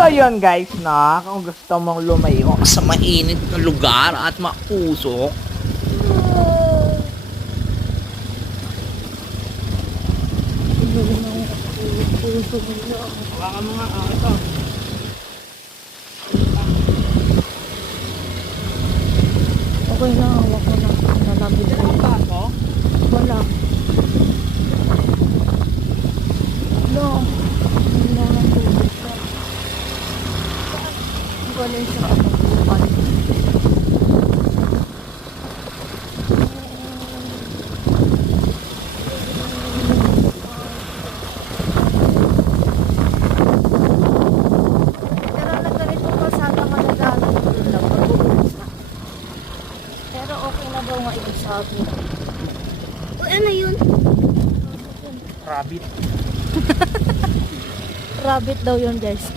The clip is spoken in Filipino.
So yun guys na, kung gusto mong lumayo sa mainit na lugar at mausok, baka mga ito. Okay na, hawak ko na. Nalamig ko. Baso? Wala. No. Wala lang tubig na. Wala siya kapag pero nagganito pasada malagalan ko lang pag-uubos na. Pero okay na daw nga ito sa akin. Uy, ano yun? Rabbit. Rabbit daw yun guys.